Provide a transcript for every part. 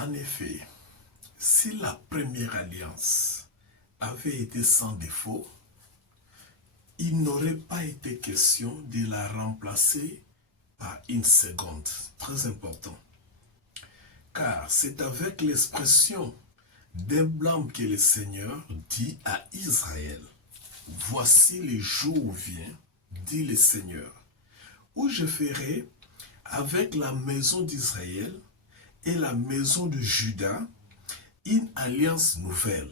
En effet, si la première alliance avait été sans défaut, il n'aurait pas été question de la remplacer par une seconde. Très important. Car c'est avec l'expression d'un blâme que le Seigneur dit à Israël, « Voici les jours viennent, dit le Seigneur, où je ferai avec la maison d'Israël et la maison de Juda une alliance nouvelle.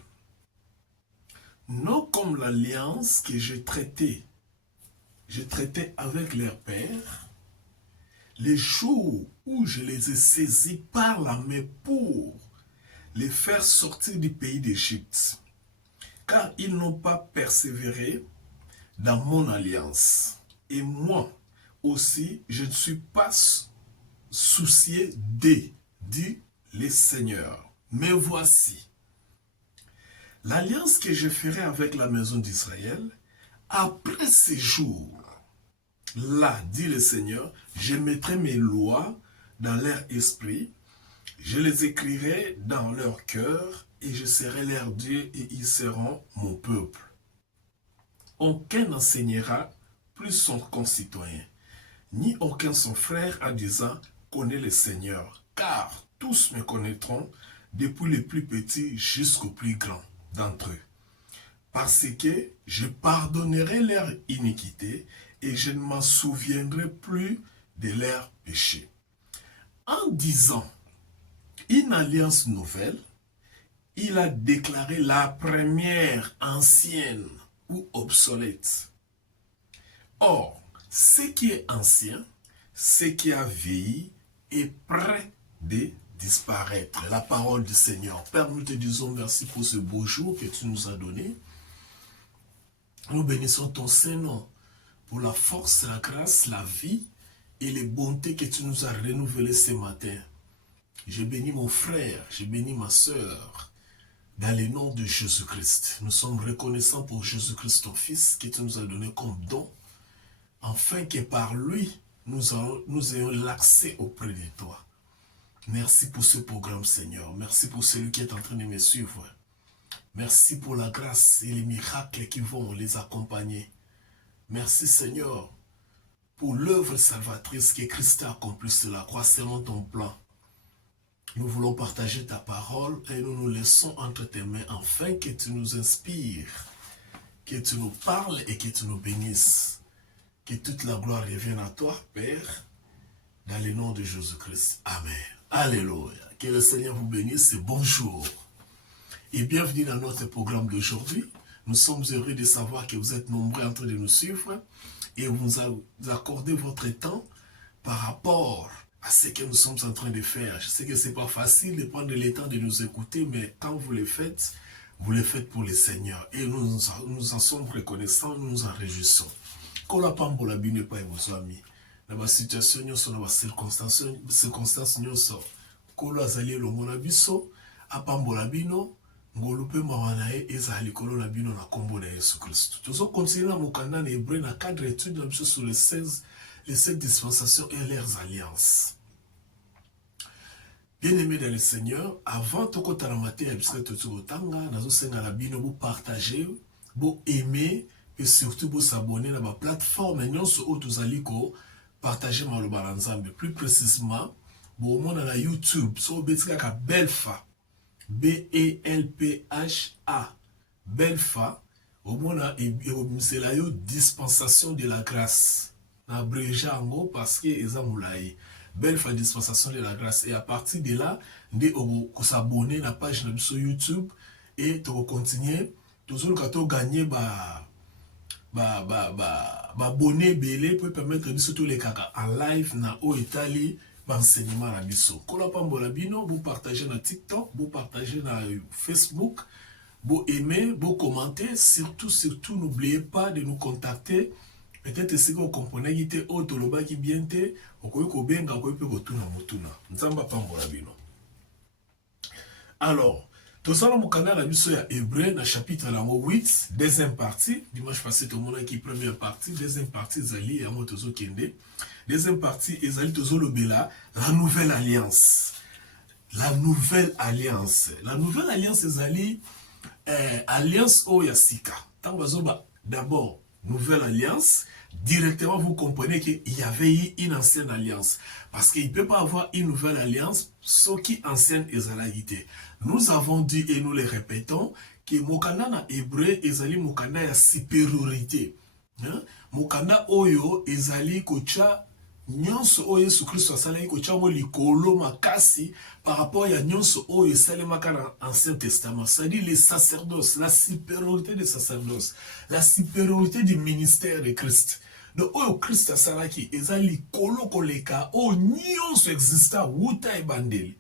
Non comme l'alliance que j'ai traitée avec leur père, les jours où je les ai saisis par la main pour les faire sortir du pays d'Égypte, car ils n'ont pas persévéré dans mon alliance. Et moi aussi, je ne suis pas soucié d'eux, dit le Seigneur. Mais voici, l'alliance que je ferai avec la maison d'Israël, après ces jours, là, dit le Seigneur, je mettrai mes lois dans leur esprit, je les écrirai dans leur cœur, et je serai leur Dieu, et ils seront mon peuple. Aucun n'enseignera plus son concitoyen, ni aucun son frère en disant, connais le Seigneur, car tous me connaîtront, depuis les plus petits jusqu'aux plus grands d'entre eux. Parce que je pardonnerai leur iniquité et je ne m'en souviendrai plus de leurs péchés. En disant une alliance nouvelle, il a déclaré la première ancienne ou obsolète. Or, ce qui est ancien, ce qui a vieilli, est prêt de disparaître. La parole du Seigneur. Père, nous te disons merci pour ce beau jour que tu nous as donné. Nous bénissons ton Saint-Nom pour la force, la grâce, la vie et les bontés que tu nous as renouvelées ce matin. Je bénis mon frère, je bénis ma soeur, dans le nom de Jésus-Christ. Nous sommes reconnaissants pour Jésus-Christ, ton Fils, que tu nous as donné comme don, afin que par lui, nous ayons l'accès auprès de toi. Merci pour ce programme, Seigneur. Merci pour celui qui est en train de me suivre. Merci pour la grâce et les miracles qui vont les accompagner. Merci, Seigneur, pour l'œuvre salvatrice que Christ a accomplie sur la croix selon ton plan. Nous voulons partager ta parole et nous nous laissons entre tes mains afin que tu nous inspires, que tu nous parles et que tu nous bénisses. Que toute la gloire revienne à toi, Père, dans le nom de Jésus-Christ. Amen. Alléluia. Que le Seigneur vous bénisse et bonjour. Et bienvenue dans notre programme d'aujourd'hui. Nous sommes heureux de savoir que vous êtes nombreux en train de nous suivre et vous accordez votre temps par rapport à ce que nous sommes en train de faire. Je sais que ce n'est pas facile de prendre le temps de nous écouter, mais quand vous le faites pour le Seigneur. Et nous en sommes reconnaissants, nous nous en réjouissons. Kola pambola bino pa vos amis. Na ba situation nyonso na ba circonstances nyonso. Kolo azali longo na biso, apambola bino, ngolu pe mawana e ezali kolo na bino na kombo na Yesu Christ. Tozo continuer na mokanda na Hébreu na cadre étude na biso sur les 7 dispensations et leurs alliances. Bien-aimés dans le Seigneur, avant toko taramate ya biso tozo tanga, nazo senga na bino bo partager, bo aimer et surtout pour s'abonner à ma plateforme et non sur autres partager ma lobalanzambe plus précisément bon monde à la YouTube sur betika Belpha BELPHA Belpha au monde c'est la dispensation de la grâce na abrégé en parce que ezamulaï Belpha dispensation de la grâce et à partir de là ndé on s'abonner la page sur YouTube et tu continuer toujours quand tu gagner abonné belé pour permettre de surtout les caca en live na au Italie enseignement na biso. Kola pambola bino, vous partagez na TikTok, vous partagez na Facebook, vous aimez, vous commentez, surtout n'oubliez pas de nous contacter. Peut-être si vous comprenez qui était autoloba qui biente, okoyo ko benga okoyo pe ko tuna mutuna. Nzamba pambola bino. Alors tout ça, mon canal a mis sur Hébreu, dans le chapitre 8, deuxième partie. Dimanche passé, tout le monde a qui première partie, deuxième partie, Zali et Amotozo Kende. Deuxième partie, Ezali Tozo Lobela, la nouvelle alliance. la nouvelle alliance. La nouvelle alliance ezali alliance Oyasika. D'abord, nouvelle alliance. Directement, vous comprenez qu'il y avait eu une ancienne alliance. Parce qu'il ne peut pas avoir une nouvelle alliance, ce qui ancienne ezalaïté. Nous avons dit et nous le répétons que Mokanda na hébreu ezali Mokanda ya supériorité. Mokanda oyo ezali kocha nyonso oyo Yesu Christ asalaki kocha mo likolo makasi par rapport ya nyonso oyo esalemaka na Ancien Testament. C'est-à-dire les sacerdoces, la supériorité des sacerdoces, la supériorité du ministère de Christ. Donc oyo Christ asalaki ezali likolo koleka oyo nyonso exista wuta ebandeli.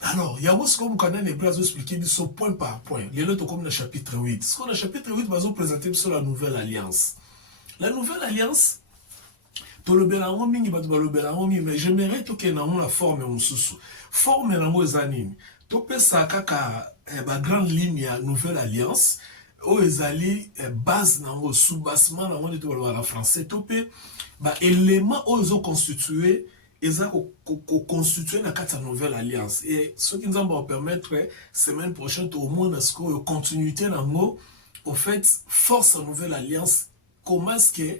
Alors, il y a aussi comme quand on est prêt à expliquer ce point par point. Les autres comme le chapitre 8. Ce qu'on a chapitre 8 va nous présenter sur la nouvelle alliance. La nouvelle alliance, mais j'aimerais que nous la forme mususu. Forme nango ezanini. Topé ça kaka ba grande ligne ya nouvelle alliance. O ezali base nango sous-bassement nango de la français. Topé ba élément ozo constitué ils ont constitué la nouvelle alliance. Et ce qui nous va permettre, semaine prochaine, au moins, à ce qu'on continuité dans le mot, au fait, force la nouvelle alliance, comment est-ce que,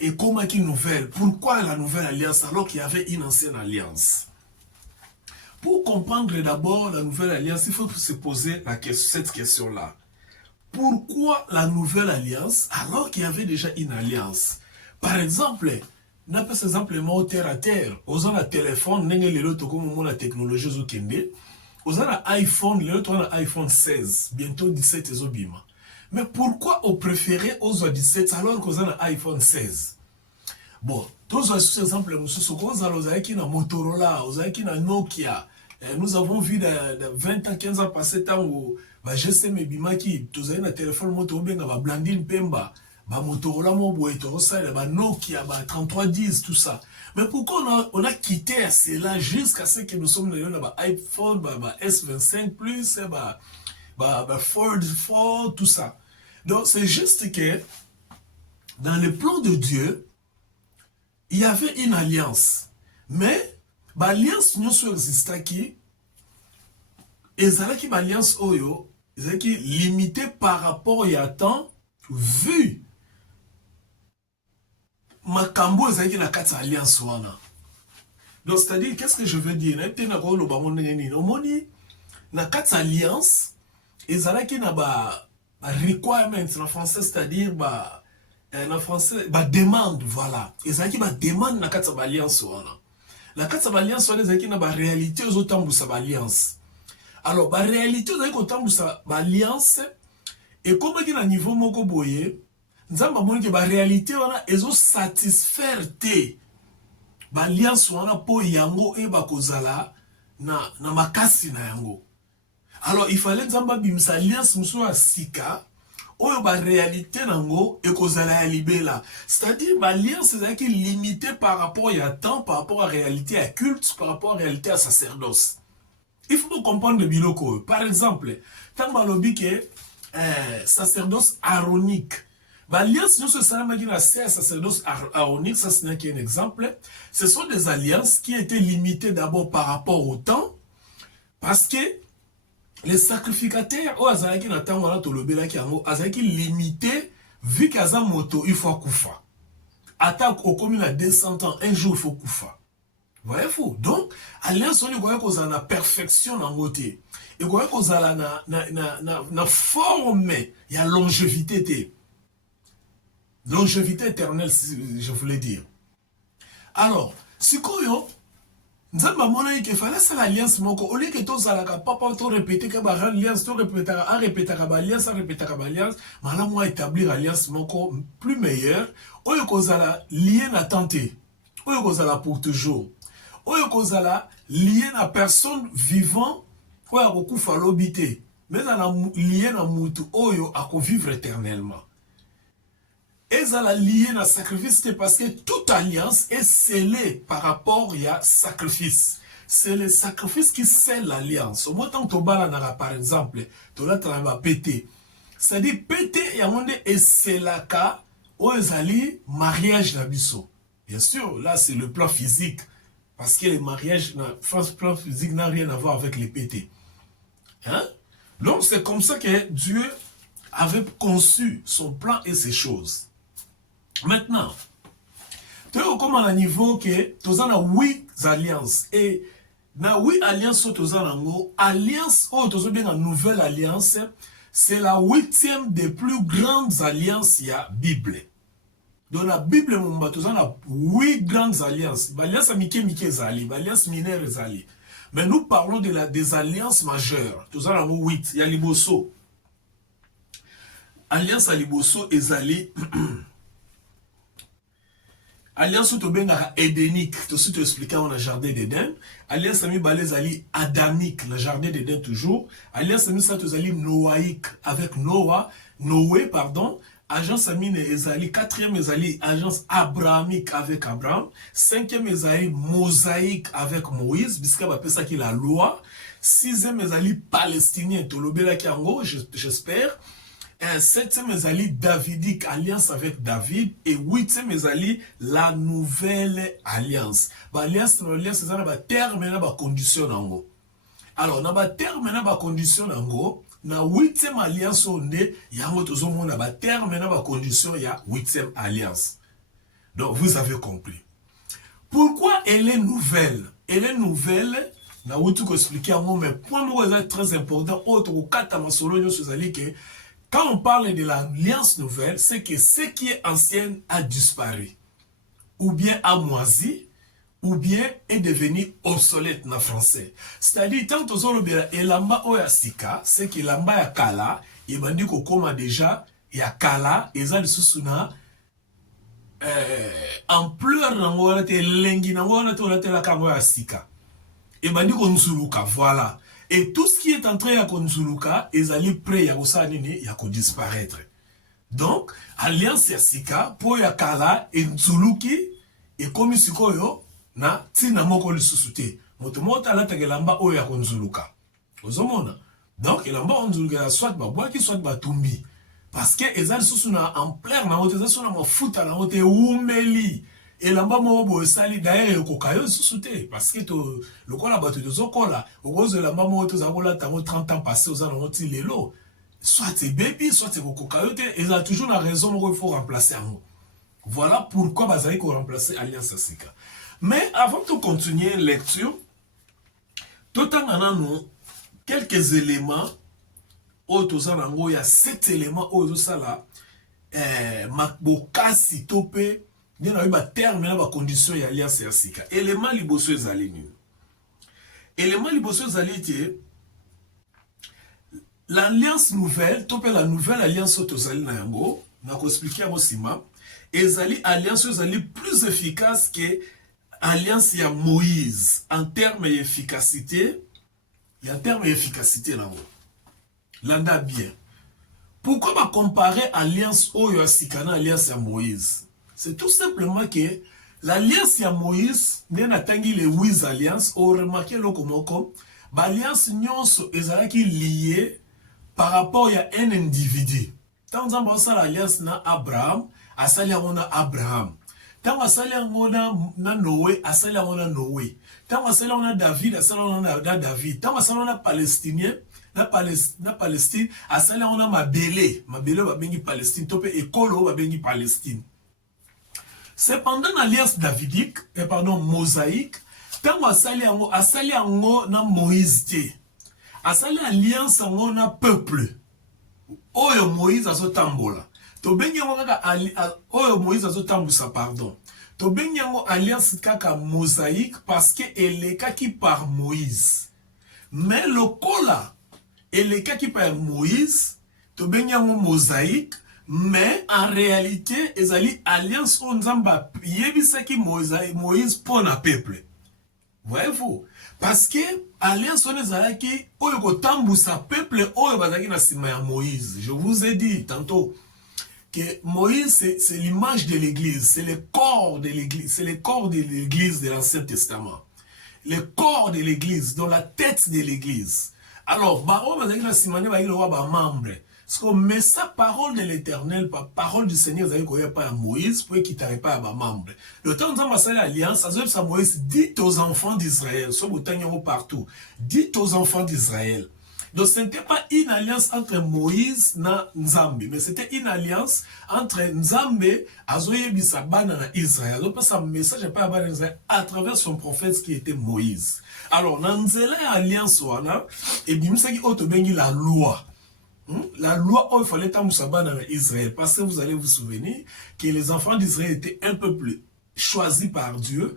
et comment est-ce nouvelle? Pourquoi la nouvelle alliance alors qu'il y avait une ancienne alliance? Pour comprendre d'abord la nouvelle alliance, il faut se poser cette question-là. Pourquoi la nouvelle alliance alors qu'il y avait déjà une alliance? Par exemple, n'a pas simplement terre à terre. Aux a téléphone, n'est les autres comme la technologie au Kende. Aux a iPhone, les autres ont iPhone 16, bientôt 17 et Zobima. Mais pourquoi on préférait aux 17 alors qu'on a iPhone 16? Bon, tous les exemples, nous sommes qui na Motorola, qui na Nokia. Nous avons vu de 20 ans, 15 ans passé temps où GSM et Bimaki, tous les téléphone Motorola, va Blandine Pemba. Motorola, Nokia, 3310, tout ça. Mais pourquoi on a quitté cela jusqu'à ce que nous sommes dans iPhone, S25 Plus, Ford, tout ça. Donc c'est juste que dans le plan de Dieu, il y avait une alliance. Mais l'alliance nous existe qui est alliance oyo, est limitée par rapport à temps vu. Makambo ezaki na kati alliance wana. Donc c'est-à-dire qu'est-ce que je veux dire? Na kati alliance ezalaki na ba requirements en français, c'est-à-dire en français demande, voilà. Ezalaki ba demande na kati alliance wana. Na kati alliance wana ezalaki na ba réalité ozotambusa ba alliance. Alors ba réalité ozalaki kotambusa ba alliance et comme ki na niveau moko boye nzamba moni ke ba réalité wana ezo satisfaire te ba alliance wana po yango e ba kozala na makasi na yango. Alors il fallait nzamba bimisa alliance muso ya sika oyo ba réalité nango e kozala ya libela. C'est-à-dire ba alliance ezaki limité par rapport à temps, par rapport à réalité à culte, par rapport à réalité à sacerdoce. Il faut comprendre biloko. Par exemple, tant balobi ke sacerdoce aaronique. L'alliance nous se sacerdoce aaronique, ça ce n'est qu'un exemple. Ce sont des alliances qui étaient limitées d'abord par rapport au temps, parce que les sacrificateurs, limité, vu qu'à moto, il faut koufa. Attaque au commun à 200 ans, un jour il faut koufa. Voyez-vous? Donc, alliance, on est qu'on a la perfection dans le côté. Et qu'on a la forme, il y a longévité. Longévité éternelle, je voulais dire. Alors, si koyo, nous avons dit qu'il fallait faire l'alliance, au lieu que tous allons pas tout répéter que l'alliance, tout répéter l'alliance, l'alliance, mais là, moi, établir l'alliance plus meilleure, au lieu qu'on a lié la tenter, au lieu qu'on a pour toujours, au lieu qu'on a lié la personne vivant, au lieu qu'on a l'obité, mais on a lié la moutou, au lieu qu'on vivre éternellement. Et ça la lié à sacrifice, parce que toute alliance est scellée par rapport à sacrifice. C'est le sacrifice qui scelle l'alliance. Au moins, tant que tu as par exemple, tu as pété. C'est-à-dire, pété, il y a un et c'est la cas où ils allaient mariage d'Abisso. Bien sûr, là, c'est le plan physique. Parce que le mariage, plan physique n'a rien à voir avec les pétés. Hein? Donc c'est comme ça que Dieu avait conçu son plan et ses choses. Maintenant, tu es comme à un niveau que tu as 8 alliances. Et dans 8 alliances, tu as une alliance, tu as une nouvelle alliance. C'est la 8e des plus grandes alliances il y a Bible. Dans la Bible, tu as 8 grandes alliances. L'alliance Mike Zali, l'alliance mineure Zali. Mais nous parlons des alliances majeures. Tu as 8. Il y a Liboso. Alliance à Liboso et Zali. Alliance Tobenga édénique, tout ce que tu expliquais dans le jardin d'Éden. Alliance Ami Balezali adamique, le jardin d'Éden toujours. Alliance Ami Satozali noaïque avec Noé, pardon. Agence Amine Ezali, 4e Ezali, agence abrahamique avec Abraham. 5e Ezali, mosaïque avec Moïse, puisqu'il va appeler ça qui est la loi. 6e Ezali, palestinien, Tolobela Kiango, j'espère. 7e ezali davidique, alliance avec David. Et 8e ezali la nouvelle alliance. Alliance c'est un terme et une condition. Alors, dans le terme et une condition, dans la 8e alliance, il y a un terme et une condition, il y a 8e alliance. Donc, vous avez compris. Pourquoi elle est nouvelle? Elle est nouvelle. Na outu ko expliquer mais point très important autre kata masolo sur que quand on parle de l'alliance nouvelle, c'est que ce qui est ancien a disparu, ou bien a moisi, ou bien est devenu obsolète en français. C'est-à-dire, tant que vous avez elamba oya sika, c'est que elamba ya kala, il m'a dit qu'on déjà, ya kala, et ça, le ampleur n'angona te lengi n'angona te olate la kango ya sika. Et m'a dit qu'on zuluka, voilà. Et tout ce qui est en train de Konzuluka, ils allaient prêts à disparaître. Donc, alliance Yassika, pour Yakala et Nzuluki, et comme Sikoyo, na tina moko lisusuté. Motomota la tagelamba o ya Konzuluka. Ozomona. Donc, elamba Konzuluka soit babwaki, soit batumbi. Parce que ezali susuna en plein na hote, ezali na mafuta na hote umeli. Et là-bas, moi, sali d'ailleurs, le cocaïne sous-souté. Parce que le quoi là-bas, tu te zokola. Au gros de la maman, tu as 30 ans passé aux alentours de l'eau. Soit c'est baby, soit c'est cocaïne. Et il a toujours la raison qu'il faut remplacer un mot. Voilà pourquoi Bazali qu'on remplacer Alliance Asika. Mais avant de continuer la lecture, tout en nous quelques éléments. Il y a 7 éléments. Makbokasi topé. Il y a un terme, il y a une condition de l'alliance Yassika. Élément liboso ezali ni. Élément liboso ezali l'alliance nouvelle, topé la nouvelle alliance otozali na yango, na ko expliquer mo sima, ezali alliance ezali plus efficace que alliance ya Moïse en termes d'efficacité. Il y a un terme d'efficacité là. Landa bien. Pourquoi va comparer alliance Oyo Yassika na alliance ya Moïse? C'est tout simplement que l'alliance de Moïse, nous avons les 8 alliances, on remarque l'alliance est liée par rapport à un individu. Tant que l'alliance na Abraham, asali na Abraham. Tant que asali na Noé, asali na Noé. Tant que asali na David, asali na David. Tant que asali na Palestinien, na Palestine, asali na Mabele. Mabele va bengi Palestine, tope ekolo va bengi Palestine. Cependant, l'alliance davidique, mosaïque, tant que asali ango na Moïse te, asali alliance ango na peuple. Oyo Moïse azotambola. To bengi ango kaka oyo Moïse azotambusa, pardon. To bengi ango alliance kaka mosaïque parce que elekaki par Moïse. Mais le kola elekaki par Moïse, to bengi ango mosaïque. Mais en réalité, ils allaient alliance on zamba yebisaki Moïse pour le peuple. Voyez-vous? Parce que alliance on ezalaki oyo kotambusa peuple oyo bazaki na sima ya Moïse. Je vous ai dit tantôt que Moïse c'est l'image de l'église, c'est le corps de l'église, c'est le corps de l'église de l'Ancien Testament. Le corps de l'église, dans la tête de l'église. Alors, baro bazaki na sima ne ba ilo ba membre. Parce que mais sa parole de l'Éternel, parole du Seigneur, vous avez pas à Moïse, pour qu'il t'arrive pas à ma membre. Le temps où on a l'alliance, ça Moïse, dites aux enfants d'Israël, soit vous partout, dites aux enfants d'Israël. Donc ce n'était pas une alliance entre Moïse et Nzambe, mais c'était une alliance entre Nzambe et Israël. Donc ça message pas à travers son prophète qui était Moïse. Alors dans cette alliance, et bien ça qui autobengi la loi. La loi, il fallait que Israël. Parce que vous allez vous souvenir que les enfants d'Israël étaient un peu plus choisis par Dieu.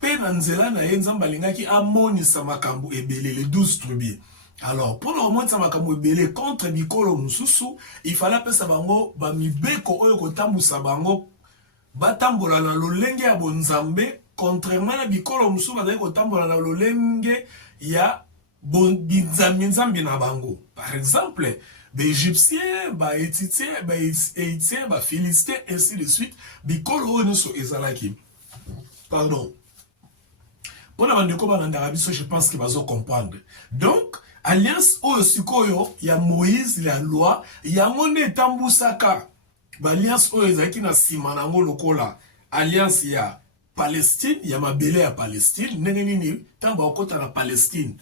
Penanzela na Nzambe alingaki amonisa makambo ebele les 12 tribus. Alors, pour le moment, ça m'a comme contre Bikolo Mususu, il fallait que ça bango, ba mibeko oyo kotambu sabango, batambola na lolenge ya bonzambe, contrairement à Bikolo Mususu, ba kotambola na lolenge ya binzambi na bango. Par exemple, les Égyptiens, les Égyptiens, les Philistins, ainsi de suite, Bikolo oyo nusu ezalaki. Pardon. Pour la bande de je pense qu'il va se comprendre. Donc, alliance oyo il y a Moïse, il y a loi, il y a monde tambusaka. Alliance oyo ezaki na sima nango lokola. Alliance il y a Palestine, il y a mabele à Palestine, nini tamba okota na Palestine.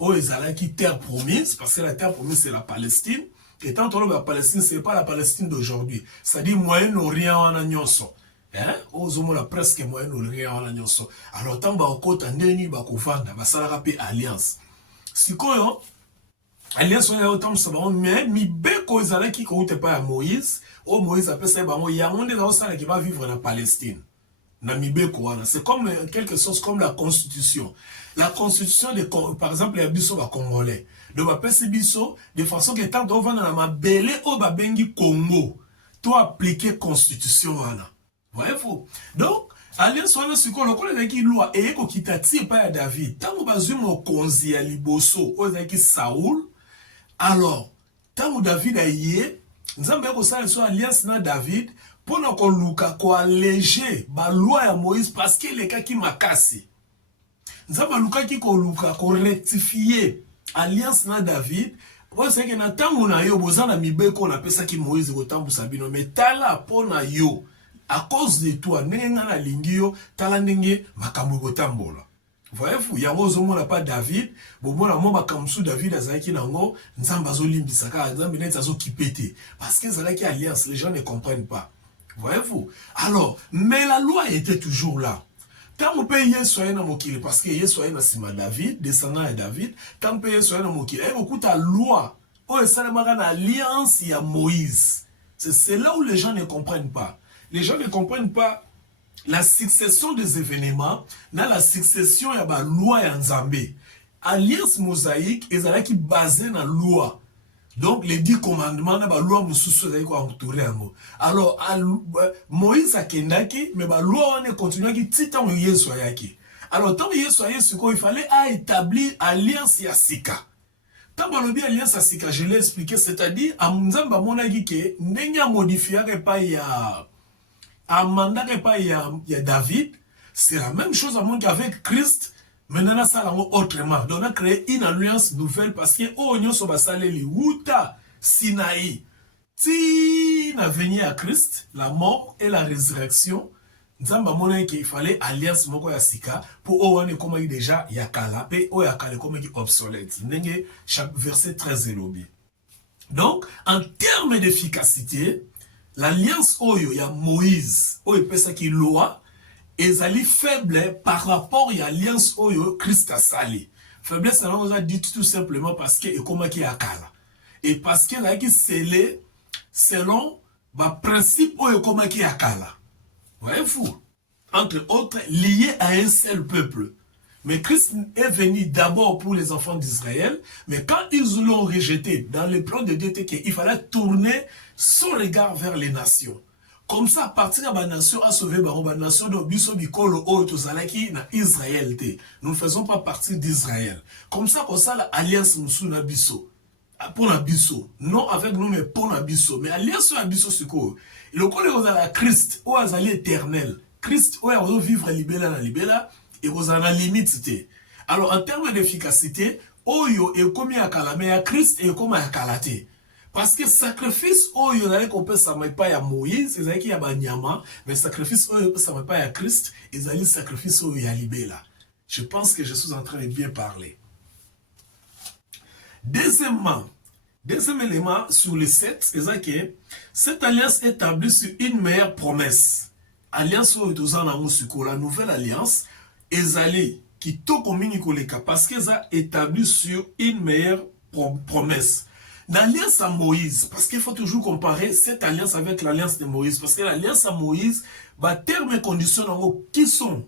Oyo ezalaki terre promise parce que la terre promise c'est la Palestine. Et tant que la Palestine c'est pas la Palestine d'aujourd'hui. C'est-à-dire Moyen-Orient en nyonso. Hein? Ozomona presque Moyen-Orient en nyonso. Alors tamba okota ndeni bakovanda basalaka pe alliance. Sikoyo, alliance oyo autant sabon mais mi beko ezalaki ko ute pa ya Moïse, o Moïse appelle ça bango yangonde na osala qui va vivre en Palestine. Na mi beko wana, c'est comme quelque chose comme la constitution. La constitution de par exemple les biso ba congolais. De ba pesi biso de façon que tant on va na mabele o ba bengi Congo. To appliquer constitution wana. Voyez-vous? Donc alliance wana siko lokola ezaki loi eyeko kitati epai ya David ntango bazwi mokonzi ya liboso oyo ezalaki Saoul. Alors ntango David aye Nzambe akosala so alliance na David mpona koluka koallege baloi ya Moïse parce que elekaki makasi. Nzambe alukaki koluka korectifie alliance na David oyo ezalaki na ntango na yo boza na mibeko napesaki Moïse kotambusa bino mais tala mpona yo. À cause de toi, n'engana lingio, talandenge, makambo gotambola. Voyez-vous, yango zomona pas David, bomona mo makamsu David azaki nango, nzamba zo limbisaka, nzamba net azo kipete. Parce que zalaki alliance, les gens ne comprennent pas. Voyez-vous? Alors, mais la loi était toujours là. Tant on peut y soyer na mokili, parce que y soyer na sima David, descendant de David, tant on peut y soyer na mokili, et beaucoup ta loi, oh, et ça na alliance y a Moïse. C'est là où les gens ne comprennent pas. Les gens ne comprennent pas la succession des événements, dans la succession, il y a la loi en Zambé. Alliance mosaïque, ils sont qui basée dans la loi. Donc, les 10 commandements, la loi moussousou, entouré. Alors, Moïse a kendaki, mais la loi, on est continué qui titan yesoyaki. Alors, tant que yesoyaki, il fallait établir alliance yasika. Tant que alliance yasika, je l'ai expliqué, c'est-à-dire, à Mzamba monaki ke, n'enga modifié pas ya. À mandat il y a David, c'est la même chose qu'avec Christ, maintenant ça l'a autrement. Donc on a créé une alliance nouvelle parce que oh on so basale li wuta Sinaï. Si na venu à Christ, la mort et la résurrection, nzamba mona qu'il fallait alliance moko ya sika pour oh on est comme déjà yakala pe oh yakala comme obsolète. Ndenge chaque verset 13 élobi. Donc en termes d'efficacité, l'alliance oyo ya Moïse, oyo pesa ki loi, ezali faible par rapport à l'alliance oyo Christ a sali. Faiblesse, on a dit tout simplement parce que ekoma ki akala. Et parce que là qui scellé selon ba principe oyo koma ki akala. Voyez-vous? Entre autres, lié à un seul peuple. Mais Christ est venu d'abord pour les enfants d'Israël, mais quand ils l'ont rejeté dans le plan de Dieu, il fallait tourner son regard vers les nations. Comme ça, à partir de la nation, à sauver la nation de Biso Bikolo Otozalaki na Israël. Nous ne faisons pas partie d'Israël. Comme ça, l'alliance Moussou Biso. Pour la Biso. Non avec nous, mais pour la Biso. Mais l'alliance na Biso, c'est quoi? Le col est à Christ, ou à l'éternel. Christ, ou à vivre libéla na libéla. Et vous en avez limite. Alors, en termes d'efficacité, Oyo est comme à Kalame, à Christ est comme à Kalate. Parce que sacrifice, oh, il y en a qu'on peut s'amuser pas à Moïse, ils avaient qui y a Banyama, mais sacrifice, oh, il peut s'amuser pas à Christ, ils allaient sacrifice, oh, il y a Libéla. Je pense que je suis en train de bien parler. Deuxièmement, deuxième élément sur les 7, c'est que cette alliance est établie sur une meilleure promesse. Alliance, oh, la nouvelle alliance, ils allaient qui tout communique les cas parce qu'ils ont établi sur une meilleure promesse. L'alliance à Moïse, parce qu'il faut toujours comparer cette alliance avec l'alliance de Moïse, parce que l'alliance à Moïse, bah, termes et conditions qui sont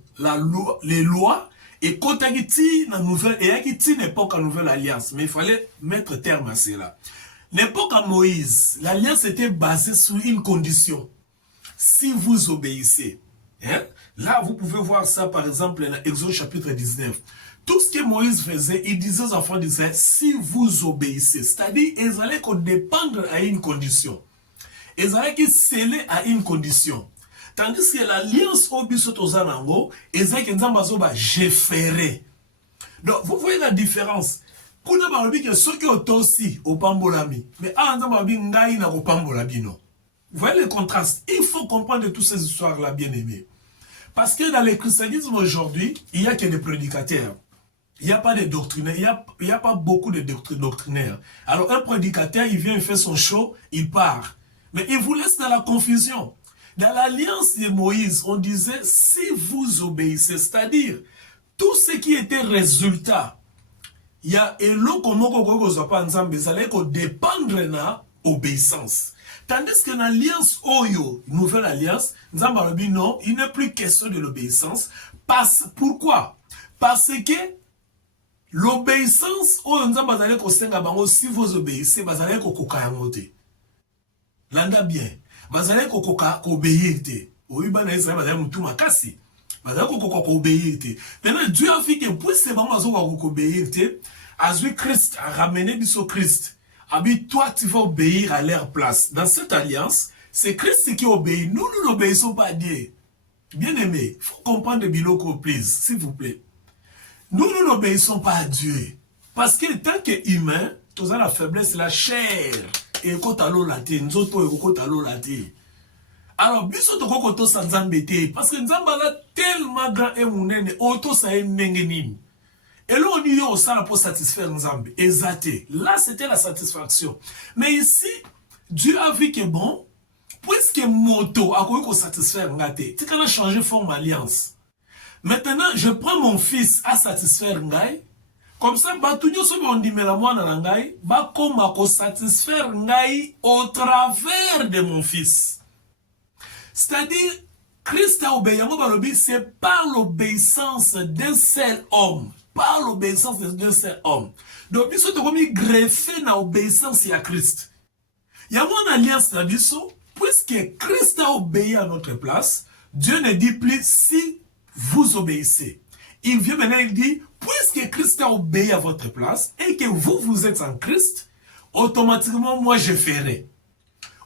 les lois, et quand il y a une époque à nouvelle alliance, mais il fallait mettre terme à cela. L'époque à Moïse, l'alliance était basée sur une condition. Si vous obéissez, hein? Là, vous pouvez voir ça, par exemple, dans Exode chapitre 19. Tout ce que Moïse faisait, il disait aux enfants d'Israël, si vous obéissez, c'est-à-dire, ils allaient dépendre à une condition. Ils allaient sceller à une condition. Tandis que l'alliance au Bissotozanango, ils allaient dire, je ferai. Donc, vous voyez la différence. Vous voyez le contraste. Il faut comprendre toutes ces histoires-là, bien aimés. Parce que dans le christianisme aujourd'hui, il n'y a que des prédicateurs. Il n'y a pas de doctrinaires. Il n'y a pas beaucoup de doctrinaires. Alors un prédicateur, il vient, il fait son show, il part. Mais il vous laisse dans la confusion. Dans l'alliance de Moïse, on disait, si vous obéissez, c'est-à-dire, tout ce qui était résultat, il y a elo komoko pas ensemble, ça allait dépendre de l'obéissance. Tandis que dans l'alliance Oyo, nouvelle alliance, non, il n'est plus question de l'obéissance. Pourquoi? Parce que l'obéissance, si vous obéissez, vous allez landa bien. Vous allez obéir. Maintenant, Dieu a fait que pour ces moments obéir, Christ a ramené Christ. Toi, tu vas obéir à leur place. Dans cette alliance, c'est Christ qui obéit. Nous n'obéissons pas à Dieu. Bien aimé, il faut comprendre Biloko, please, s'il vous plaît. Nous n'obéissons pas à Dieu. Parce que tant qu'humain, tu as la faiblesse, la chair. Et quand tu as l'eau, nous autres, alors, biso to koko to sanzambe te, parce que nzamba la tellement grand et mounene, auto sa nengenim. Et là, on y est au sala pour satisfaire nzambe. Exacté. Là, c'était la satisfaction. Mais ici, Dieu a vu que bon, puisque moto a quoi satisfaire ngate, tu peux changer forme alliance. Maintenant, je prends mon fils à satisfaire ngai. Comme ça, bah, tout le monde on dit, mais la moi na ngai, bah, comme à satisfaire ngai au travers de mon fils. C'est-à-dire, Christ a obéi, c'est par l'obéissance d'un seul homme. Par l'obéissance d'un seul homme. Donc, il faut greffer dans l'obéissance à Christ. Il y a une alliance dans biso, puisque Christ a obéi à notre place, Dieu ne dit plus si vous obéissez. Il vient maintenant, il dit, puisque Christ a obéi à votre place et que vous êtes en Christ, automatiquement, moi je ferai.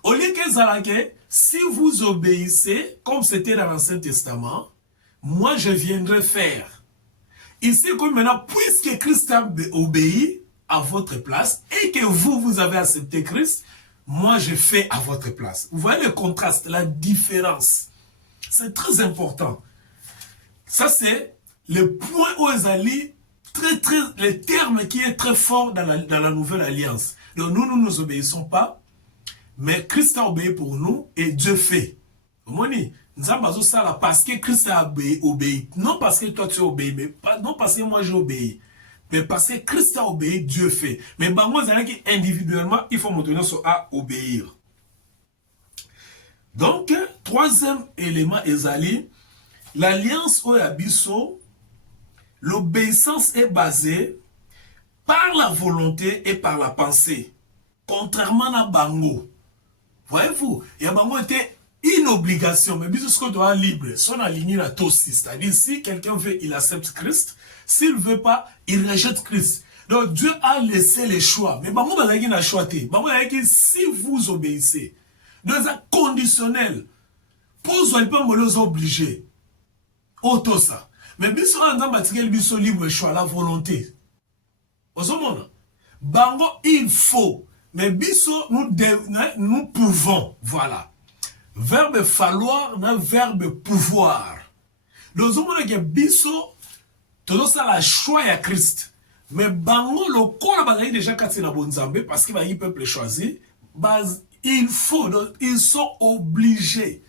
Au lieu que Zalake, si vous obéissez, comme c'était dans l'Ancien Testament, moi je viendrai faire. Ici, comme maintenant, puisque Christ a obéi à votre place et que vous avez accepté Christ, moi je fais à votre place. Vous voyez le contraste, la différence. C'est très important. Ça, c'est le point où Ezali, le terme qui est très fort dans la nouvelle alliance. Donc nous ne obéissons pas. Mais Christ a obéi pour nous et Dieu fait. Parce que Christ a obéi. Non parce que toi tu as obéi, mais non parce que moi j'ai obéi. Mais parce que Christ a obéi, Dieu fait. Mais moi, individuellement, il faut monter à obéir. Donc, troisième élément, Ezali, l'alliance au Abisso, l'obéissance est basée par la volonté et par la pensée. Contrairement à Bango. Voyez-vous, Yabango était une obligation, mais bien sûr, doit être libre. Son aligné la tossi, c'est-à-dire si quelqu'un veut, il accepte Christ. S'il ne veut pas, il rejette Christ. Donc Dieu a laissé les choix. Mais Bango a un choix. Bango a dit si vous obéissez, donc c'est conditionnel. Pour vous, il peut vous obliger. Auto ça. Mais bien sûr, on a libre choix, la volonté. Au moment, Bango, il faut. Mais biso, nous pouvons. Voilà. Verbe falloir, na verbe pouvoir. Donc, on a que biso, tout ça la choix à Christ. Mais bango le corps a déjà cassé la bonne zambé parce qu'il va y peuple choisi. Il faut, donc, ils sont obligés.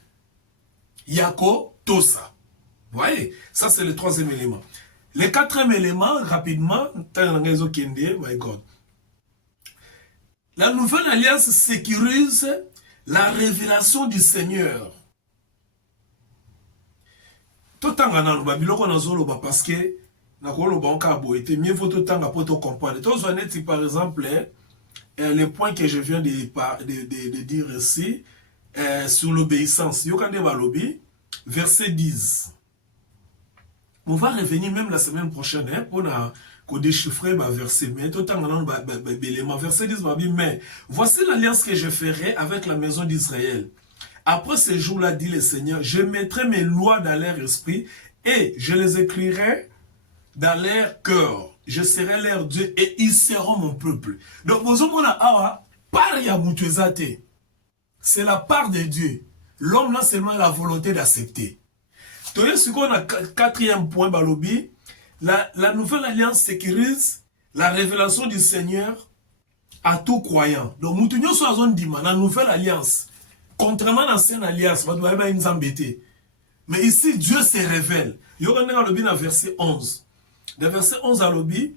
Yako, tout ça. Vous voyez, ça c'est le troisième élément. Le quatrième élément, rapidement, my God. La nouvelle alliance sécurise la révélation du Seigneur. Tout le temps, parce que mieux vaut tout le temps pour te comprendre. Par exemple, le point que je viens de dire ici, sur l'obéissance. Verset 10. On va revenir même la semaine prochaine pour déchiffrer le verset. Mais tout le temps, verset 10, mais voici l'alliance que je ferai avec la maison d'Israël. Après ces jours-là, dit le Seigneur, je mettrai mes lois dans leur esprit et je les écrirai dans leur cœur. Je serai leur Dieu et ils seront mon peuple. Donc, c'est la part de Dieu. L'homme n'a seulement la volonté d'accepter. Ce qu'on a quatrième point, Balobi, la nouvelle alliance sécurise la révélation du Seigneur à tout croyant. Donc, Moutounio soit zone dima, la nouvelle alliance, contrairement à l'ancienne alliance, mais ici, Dieu se révèle. Il y a un verset 11. Dans verset 11 à l'obi,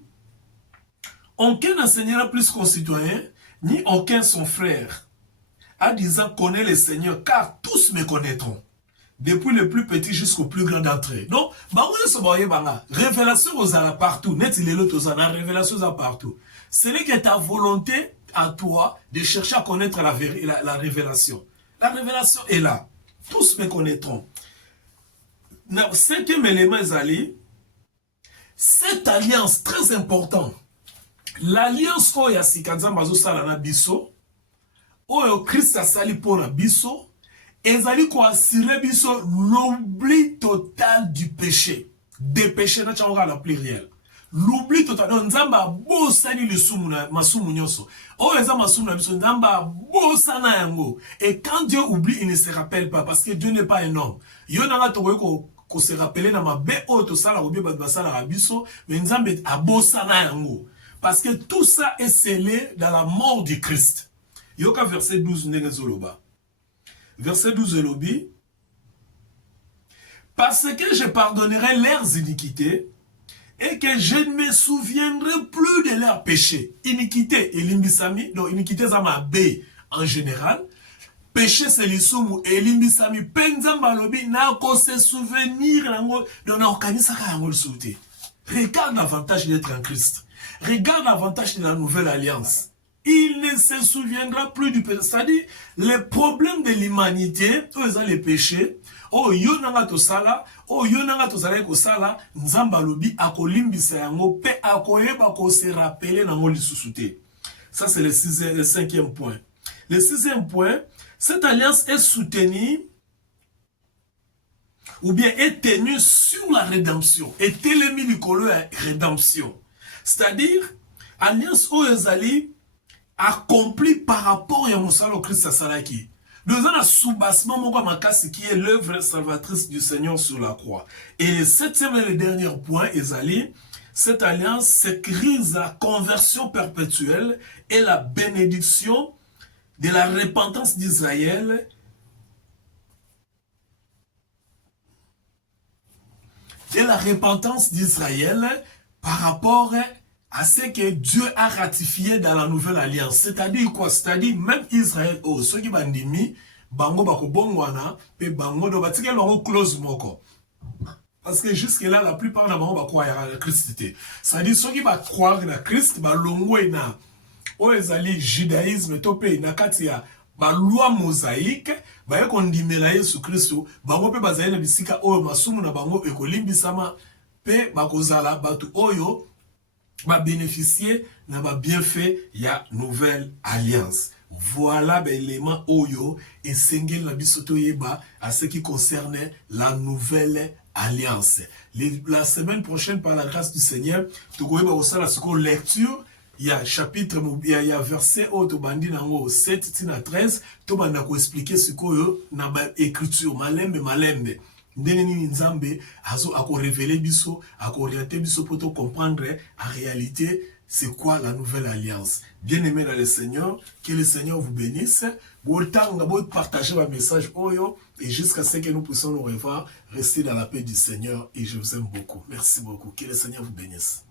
aucun n'enseignera plus concitoyen, ni aucun son frère, à disant connaît le Seigneur, car tous me connaîtront. Depuis le plus petit jusqu'au plus grand d'entre eux. Donc, révélation aux partout. Net il est l'autre aux révélation aux partout. Ce n'est que ta volonté à toi de chercher à connaître la révélation. La révélation est là. Tous me connaîtront. Cinquième élément, Zali, cette alliance très importante. L'alliance qu'il y a Sikadza Mazosala na biso, Oyo Christ a sali pour na biso, ezali ko assurer biso l'oubli total du péché. Des péchés na tchanga la pluriel. L'oubli total. Donc nzamba bosani le sumu na masumu nyoso. Oyo eza masumu na biso nzamba bosana yango. Et quand Dieu oublie, il ne se rappelle pas parce que Dieu n'est pas un homme. Yo nanga tokoye ko se rappeler na mabe oyo to sala obi bat basala na biso, mais nzambe abosana yango. Parce que tout ça est scellé dans la mort du Christ. Yoka verset 12 Nengezoloba. Verset 12 Elobi. Parce que je pardonnerai leurs iniquités et que je ne me souviendrai plus de leurs péchés. Iniquité et limbisami, donc iniquité zama B en général. Péché c'est l'isumu et limbisami penzamba lobi na ko se souvenir nango de na okanisa ka yango souté. Regarde l'avantage d'être en Christ. Regarde l'avantage de la nouvelle alliance. Il ne se souviendra plus du péché. C'est-à-dire, les problèmes de l'humanité, les péchés, oh yonanga to sala, oh yonanga to sala ko sala, nzamba lobi akolimbisa yango pe akoyeba ko se rappeler nango lisusuté. Ça c'est le cinquième point. Le sixième point, cette alliance est soutenue ou bien est tenue sur la rédemption. Et télémi nicolo la rédemption. C'est-à-dire, alliance Oyezali accomplie par rapport à Moussalo Christ Salaki. Nous avons un soubassement qui est l'œuvre salvatrice du Seigneur sur la croix. Et le septième et le dernier point, Ezali, cette alliance sécurise la conversion perpétuelle et la bénédiction de la repentance d'Israël par rapport à ce que Dieu a ratifié dans la nouvelle alliance. C'est-à-dire quoi? C'est-à-dire même Israël, ceux qui ont dit, bango bako bongwana, pe bango do batike bango close moko. Parce que jusque-là, la plupart des gens croient à la Christ. C'est-à-dire ceux qui vont croire à Christ, ba longwe na oezali judaïsme topé na katia ba loi mosaïque, ba yekondimela Yesu Kristo, bango pe bazali na bisika oyo masumu na bango ekolimbisama pe bakozala batu oyo va bénéficier na ba bienfait ya nouvelle alliance. Voilà l'élément oyo et sengel la bisoto yeba à ce qui concerne la nouvelle alliance. La semaine prochaine, par la grâce du Seigneur, tu vas voir la lecture il y a chapitre, il y a verset autobandi nango 7 tina 13, to banda ko expliquer ce que na ba écriture malembe malembe. Ndenge nini nzambe azo ako révéler biso, ako orienter biso pour te comprendre en réalité c'est quoi la nouvelle alliance. Bien-aimé dans le Seigneur, que le Seigneur vous bénisse. Vous partagez ma message Oyo et jusqu'à ce que nous puissions nous revoir, restez dans la paix du Seigneur et je vous aime beaucoup. Merci beaucoup. Que le Seigneur vous bénisse.